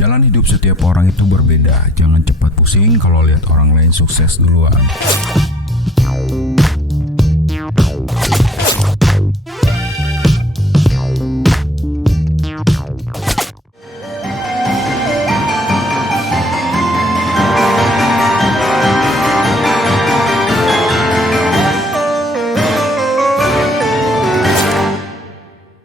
Jalan hidup setiap orang itu berbeda. Jangan cepat pusing kalau lihat orang lain sukses duluan.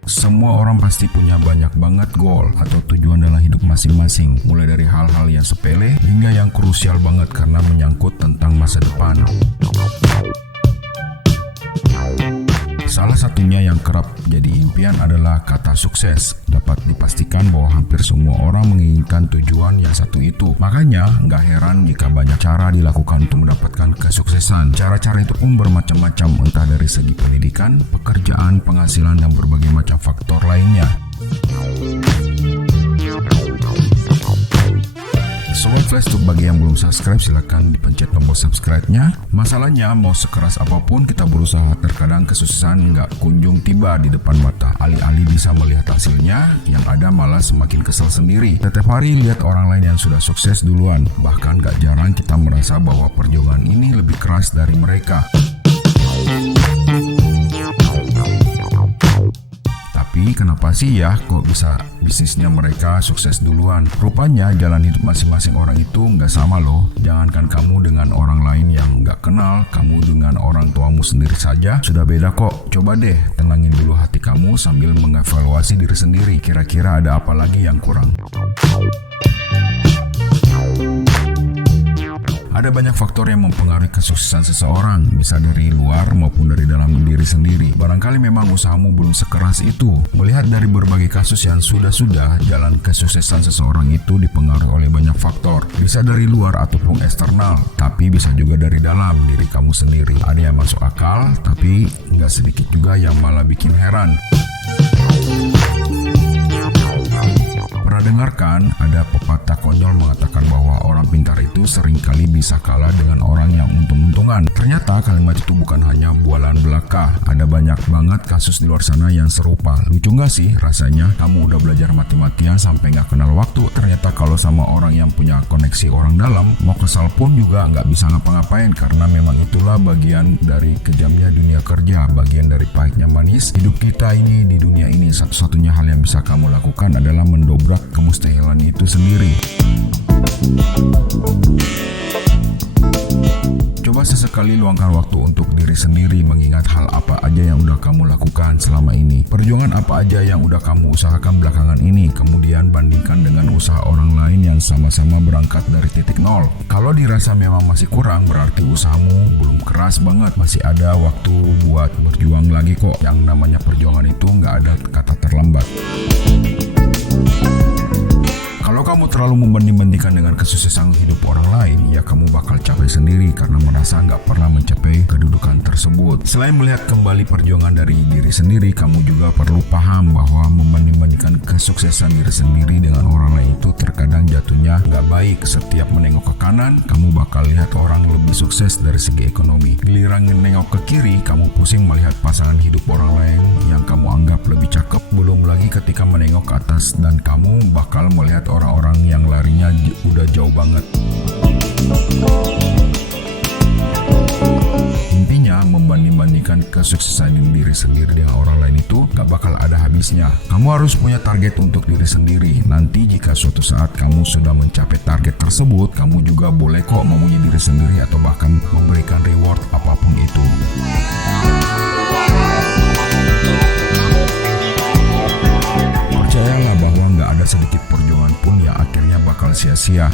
Semua orang pasti punya banyak banget goal atau tujuan dalam hidup masing-masing, mulai dari hal-hal yang sepele hingga yang krusial banget karena menyangkut tentang masa depan. Salah satunya yang kerap jadi impian adalah kata sukses. Dapat dipastikan bahwa hampir semua orang menginginkan tujuan yang satu itu. Makanya nggak heran jika banyak cara dilakukan untuk mendapatkan kesuksesan. Cara-cara itu pun bermacam-macam, entah dari segi pendidikan, pekerjaan, penghasilan, dan berbagai macam faktor lainnya. Sobat Flashtube, bagi yang belum subscribe silahkan dipencet tombol subscribe-nya. Masalahnya mau sekeras apapun kita berusaha, terkadang kesuksesan nggak kunjung tiba di depan mata. Alih-alih bisa melihat hasilnya, yang ada malah semakin kesel sendiri. Setiap hari lihat orang lain yang sudah sukses duluan. Bahkan gak jarang kita merasa bahwa perjuangan ini lebih keras dari mereka. Tapi kenapa sih ya kok bisa bisnisnya mereka sukses duluan? Rupanya jalan hidup masing-masing orang itu nggak sama loh. Jangankan kamu dengan orang lain yang nggak kenal, kamu dengan orang tuamu sendiri saja sudah beda kok. Coba deh tenangin dulu hati kamu sambil mengevaluasi diri sendiri. Kira-kira ada apa lagi yang kurang? Ada banyak faktor yang mempengaruhi kesuksesan seseorang, bisa dari luar maupun dari dalam diri sendiri. Barangkali memang usahamu belum sekeras itu. Melihat dari berbagai kasus yang sudah jalan kesuksesan seseorang itu dipengaruhi oleh banyak faktor. Bisa dari luar ataupun eksternal, tapi bisa juga dari dalam diri kamu sendiri. Ada yang masuk akal, tapi nggak sedikit juga yang malah bikin heran. Pernah dengarkan ada pepatah konyol mengatakan bahwa orang pintar itu seringkali bisa kalah dengan orang yang untung-untungan. Ternyata kalimat itu bukan hanya bualan belaka. Ada banyak banget kasus di luar sana yang serupa. Lucu nggak sih rasanya kamu udah belajar mati-matian sampai nggak kenal waktu. Ternyata kalau sama orang yang punya koneksi orang dalam, mau kesal pun juga nggak bisa ngapa-ngapain karena memang itulah bagian dari kejamnya dunia kerja, bagian dari pahitnya manis. Hidup kita ini di dunia ini, satu-satunya hal yang bisa kamu lakukan adalah mendobrak kemustahilan itu sendiri. Coba sesekali luangkan waktu untuk diri sendiri, mengingat hal apa aja yang udah kamu lakukan selama ini. Perjuangan apa aja yang udah kamu usahakan belakangan ini, kemudian bandingkan dengan usaha orang lain yang sama-sama berangkat dari titik nol. Kalau dirasa memang masih kurang, berarti usahamu belum keras banget. Masih ada waktu buat berjuang lagi kok. Yang namanya perjuangan itu nggak ada kata terlambat. Kalau kamu terlalu membanding-bandingkan dengan kesuksesan hidup orang lain, ya kamu bakal capek sendiri karena merasa nggak pernah mencapai kedudukan tersebut. Selain melihat kembali perjuangan dari diri sendiri, kamu juga perlu paham bahwa membanding-bandingkan kesuksesan diri sendiri dengan orang lain itu terkadang jatuhnya nggak baik. Setiap menengok ke kanan, kamu bakal lihat orang lebih sukses dari segi ekonomi. Giliran menengok ke kiri, kamu pusing melihat pasangan hidup orang lain yang kamu anggap lebih cakep. Belum lagi ketika menengok ke atas dan kamu bakal melihat orang-orang yang larinya udah jauh banget. Intinya, membanding-bandingkan kesuksesan diri sendiri dengan orang lain itu gak bakal ada habisnya. Kamu harus punya target untuk diri sendiri. Nanti jika suatu saat kamu sudah mencapai target tersebut, kamu juga boleh kok memuji diri sendiri atau bahkan memberikan reward apapun itu. Percayalah bahwa nggak ada sedikit perjuangan pun yang akhirnya bakal sia-sia.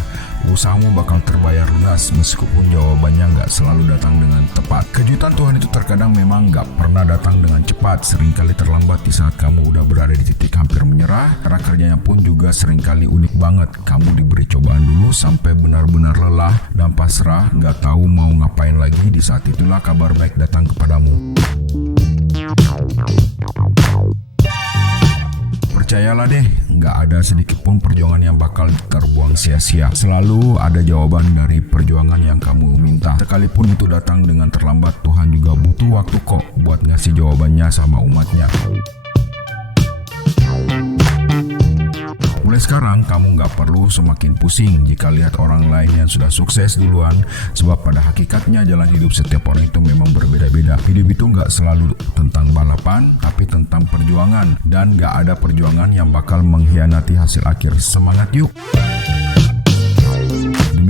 Usahamu bakal terbayar lunas meskipun jawabannya nggak selalu datang dengan tepat. Kejutan Tuhan itu terkadang memang nggak pernah datang dengan cepat. Seringkali terlambat di saat kamu udah berada di titik hampir menyerah. Cara kerjanya pun juga seringkali unik banget. Kamu diberi cobaan dulu sampai benar-benar lelah dan pasrah, nggak tahu mau ngapain lagi. Di saat itulah kabar baik datang kepadamu. Percayalah deh, nggak ada sedikit pun perjuangan yang bakal terbuang sia-sia. Selalu ada jawaban dari perjuangan yang kamu minta. Sekalipun itu datang dengan terlambat, Tuhan juga butuh waktu kok buat ngasih jawabannya sama umatnya. Mulai sekarang, kamu nggak perlu semakin pusing jika lihat orang lain yang sudah sukses duluan, sebab pada hakikatnya jalan hidup setiap orang itu memang berbeda-beda. Hidup itu nggak selalu tentang balapan, tapi tentang perjuangan, dan nggak ada perjuangan yang bakal mengkhianati hasil akhir. Semangat yuk!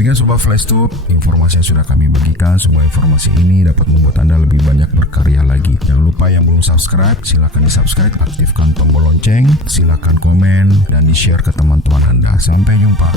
Demikian Sobat Flashtube, informasi yang sudah kami bagikan. Semua informasi ini dapat membuat Anda lebih banyak berkarya lagi. Jangan lupa yang belum subscribe, silakan di subscribe, aktifkan tombol lonceng, silakan komen, dan di share ke teman-teman Anda. Sampai jumpa.